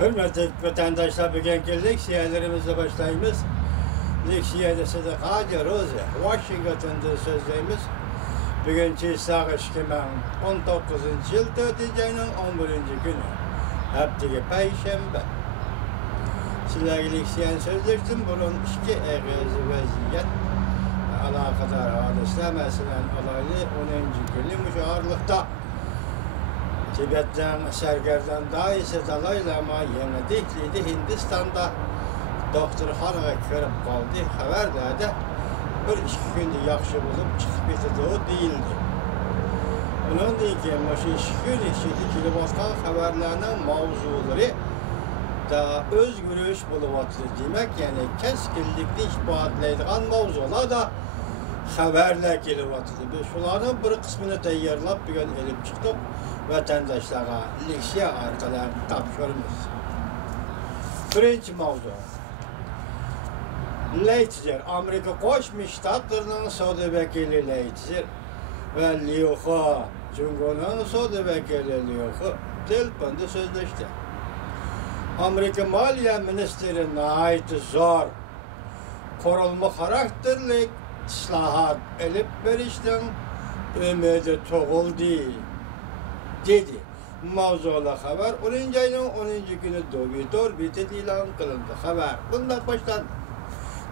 Hürmetli vatandaşlar, bugünkü leksiyalarımızla başlayımız. Leksiyada Sıdık Roze, Washington'da sözleyimiz. Bugünkü saat 2019 yıl 4. ayının 11. günü. Haftaki Perşembe. Sizlerle leksiyan sözleştim. Bunun iki eğizi vaziyet alakadar hadisler. Mesela olaylı 10. günü müşaharlıkta. Tibet'ten, Serger'den daha ise Dalayla ama yeni dikliydi. Hindistan'da doktorxanaya kirib qoldi. Xabarlarda bir ikki kunni yaxshi bo'lib chiqib ketadi deyildi. Undan keyin mana shu ikki kun ichida kelayotgan xabarlarning mavzulari da o'zgarish bo'lyapti. Demak, ya'ni keskinlikni ifodalaydigan mavzular da xabarlar kelyapti. Biz shularning bir qismini tayyorlab bugun elib chiqdik. Vatandaşlara leksiya orqali topshiramiz. Birinchi mavzu. Leitzer, Amerika Qo'shma Shtatlarining savdo vakili Leitzer va Liu He, Jungoning savdo vakili Liu He telefonda so'zlashdi. Amerika Moliya ministri nihoyat zo'r qurilma xarakterli islohot olib berishdan umidi tug'ildi dedi. Mavzula xabar 10. ayının 10. günü Dovitor bitet ilan kılındı. Xabar bundan başlandı.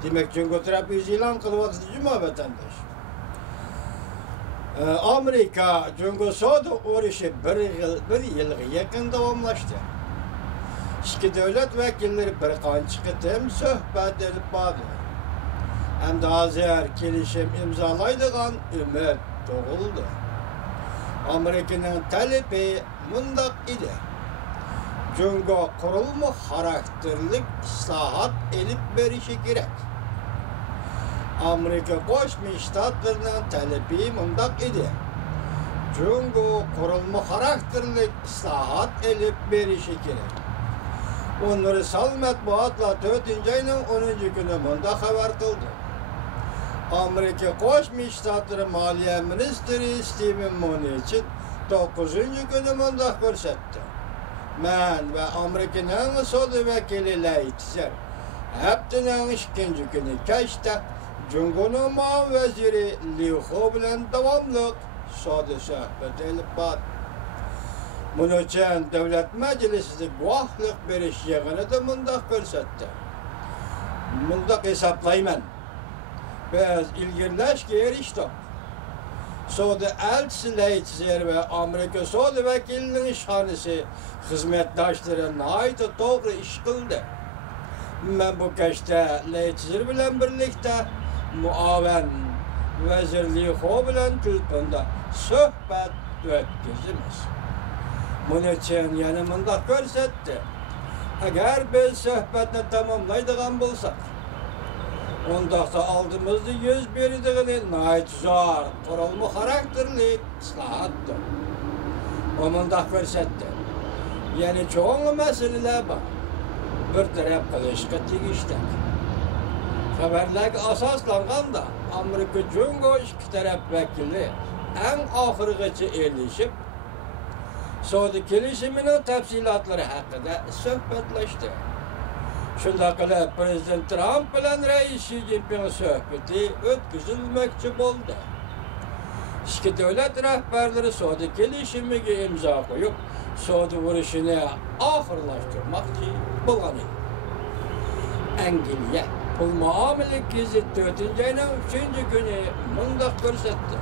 Demek Cungo tarafı ilan kılındı cuma vatandaş. Amerika Cungo savdo uğraşı bir yılga yakın davamlaştı. İki devlet vekilleri bir qancha qitim suhbat edib bordi. Hem de hazır kelishim imzolaydigan umid tug'ildi. Amerika'nın talebi mundaq idi. Cungo qurilma xarakterlik islohot elib berishi kerak. Amerika Qo'shma Shtatlarining talebi mundaq idi. Cungo qurilma xarakterlik islohot elib berishi kerak. Universal matbuotlar 4. ayının 10. günü mundaq xabar qildi. Amerika Qo'shma Shtatlari Moliya ministri Steven Mnuchin 9. günü mundaq ko'rsatdi. Men va Amerikaning savdo vakili Leitzer haftaning 2. günü kechda Jungoning muavin vaziri Liu He bilan davomli savdo suhbat olib bordi. Mnuchin davlat majlisida guvohlik berish yig'inida mundaq ko'rsatdi. Mundaq hisoblayman. Biz ilgirlashga erishdik. Savdo elchisi Leitzer ve Amerika savdo vakilining ishxonasi xizmatdoshlari nihoyat to'g'ri ish qildi. Men bu kechda Leitzer bilan birlikda muavin vazir Liu He bilan telefonda suhbat o'tkazamiz. Mnuchin yana mundaq ko'rsatdi. Agar biz suhbatni tamomlaydigan bo'lsak, ondaqda aldığımızda yüz beradiğini nihoyat zo'r qurilma xarakterli islohotdir. O mundaq ko'rsatdi. Ya'ni cho'ng masalalar bor. Bir taraf qilishga tegishli. Xabarlarga asoslanganda Amerika Jungo ikki taraf vakili eng oxirigacha elishib, savdo kelishimining tafsilotlari haqida suhbatlashdi. Shunda qilib Prezident Trump bilan Rais Xi Jinping suhbati o'tkazilmoqchi bo'ldi. Ikki davlat rahbarlari savdo kelishimiga imzo qo'yib, savdo urushini oxirlashtirmoqchi bo'lgan edi. Angliya pul muomala gazeti 4. ayning 3. kuni mundaq ko'rsatdi.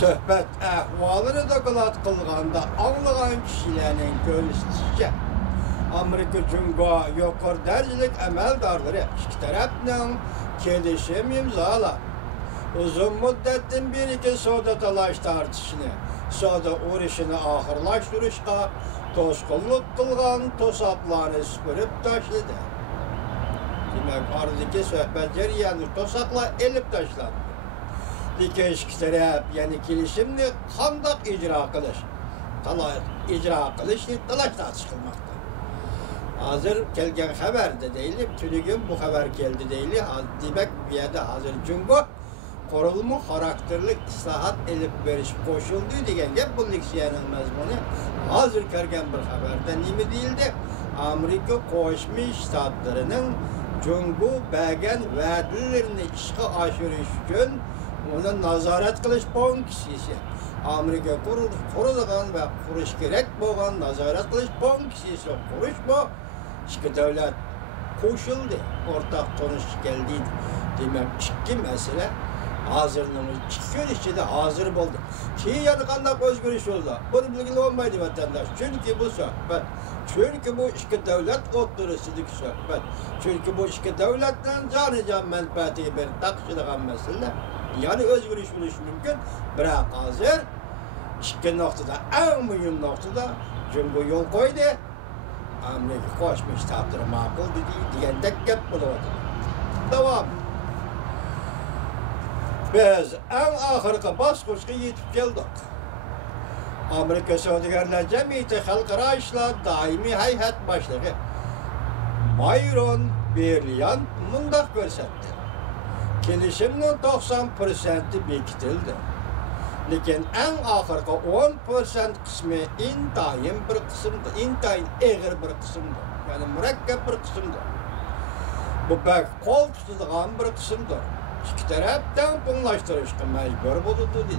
Söhbət əhvalını doklad qılğanda anlayan kişilərin görüşdükcə Amerika Cungo yuqori dərəcəlik əməldarları iki tərəfdən kelişim imzalar. Uzun müddətdən beri savdo talaş tartışını, savdo urushini oxirlashtirishga to'sqinlik qilgan to'saqlarni supurib tashladi. Demak, oradagi suhbat jarayoni to'saqlar elib tashlandi. İki taraf yani kelishimni qandoq icra qilishni talashdan chiqilmoqda. Hozir kelgan xabarda deylik, tunigun bu xabar keldi deylik. Demak, bu yerda hozir Jungo korulma karakterlik ıslahat elip veriş koşuldu degen gep bu leksiyanın mezmunu hazır kergen bir haberden nimi değildi. Amerika Koşmuş Ştatlarının Cungu bəgən vədlərini işğə aşırış üçün ona nazaret kılış bon kişisi. Amerika kurulğan ve kuruş gerek boğan nazaret kılış bon kişisi kuruş bu. İki devlet koşuldu. Ortak tonuş geldi. Demek iki mesele hazırlığımız iki işçi de hazır buldu. Ki yanıkandak özgürüş oldu. Bunu bilgili olmaydı vatandaş. Çünkü bu sohbet. Çünkü bu iki devlet oturusudaki sohbet. Çünkü bu iki devletten canıcan menfaati bir takşıdığın mesele. Yani özgürüş buluş mümkün. Bırak hazır. İki noktada, en mühim noktada Cumhur yol koydu. Amerika Koşmuş Ştatları makul dedi. Diyen tek gep bulamadı. Devam. Biz en ahırkı baskuçka yetip geldik. Amerika Saudigarlar Cemiyeti Halkara İşler Daimi Hayhat Başlığı Myron Berlian mundaq gösterdi. Kelişimin 90%'i bekitildi. Lekin en ahırkı 10% kısmı intayin bir kısımdı. İntayin eğir bir kısımdı. Yani mürekkep bir kısımdı. Bu pek kol tutulğan bir kısımdı. İki taraftan bunlaştırışkı mecbur bulundu dedi.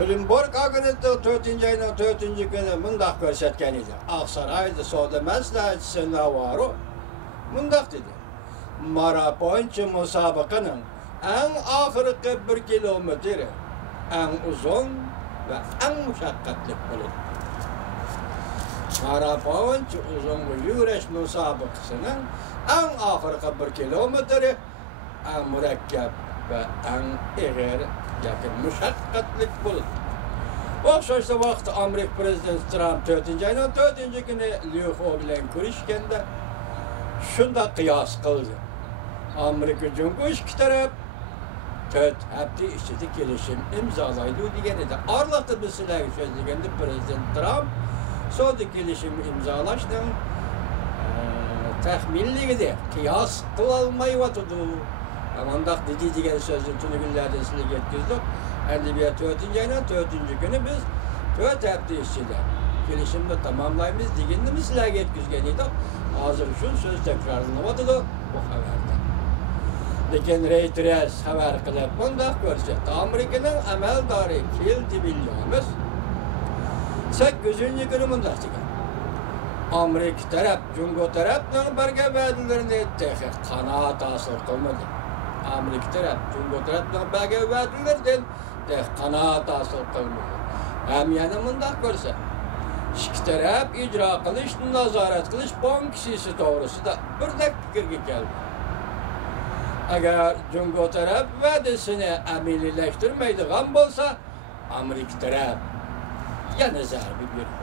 Bloomberg agenti 4. ayının 4. günü mundaq gösterken idi. Aksaray'da Soda Məsləhətçisi Navarro mundaq dedi. Maratonçu musabakanın en ahırkı 1 kilometre en uzun ve en muşakkatli olur. Maratonçu uzun yürüyüş musabakasının en ahırkı 1 kilometre en mürekkep ve en eğer yakın muşakkatli olur. Okşaşta vakti Amerika Prezidenti Trump 4. ayının 4. günü Lüho bilen görüşkende şunda kıyas kıldı. Amerika Cumhurbaşkanı iki taraf 4 hafta içinde gelişim imzalaydı degeni de arlattı bir silah sözlegende Prezident Trump sonra gelişim imzalaştı tahminliği de kıyas kılalmayı vatıdı. Amandak dedi degen sözün tünü günlerden size yetkizdik. Endi bir 4. ayının 4. günü biz 4 hafta içinde gelişimde tamamlayımız degende mi silah yetkizgen idik. Hazır şun söz tekrarlanamadı bu haberde. Lekin Reuters haber kılıp mundaq görsetdi. Amerika'nın əməldari kildi bilyamız 8. günü mundaq degan. Amerika taraf, Cumhur tarafdan birga va'dalarini etdi. Qanoat hosil qilmadi. Amerika taraf, Cumhur tarafdan birga va'dalardan qanoat hosil qilmadi. Ham yana mundaq ko'rsa, ikki taraf ijro qilish, nazorat qilish bankisi to'g'risida birdek fikrga keldi. Eğer Cumhur taraf va'dasini amaliyleştirmeydigan bo'lsa, Amerika taraf yana zarbi berdi.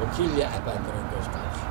Bu killi apandirin göz qarshi.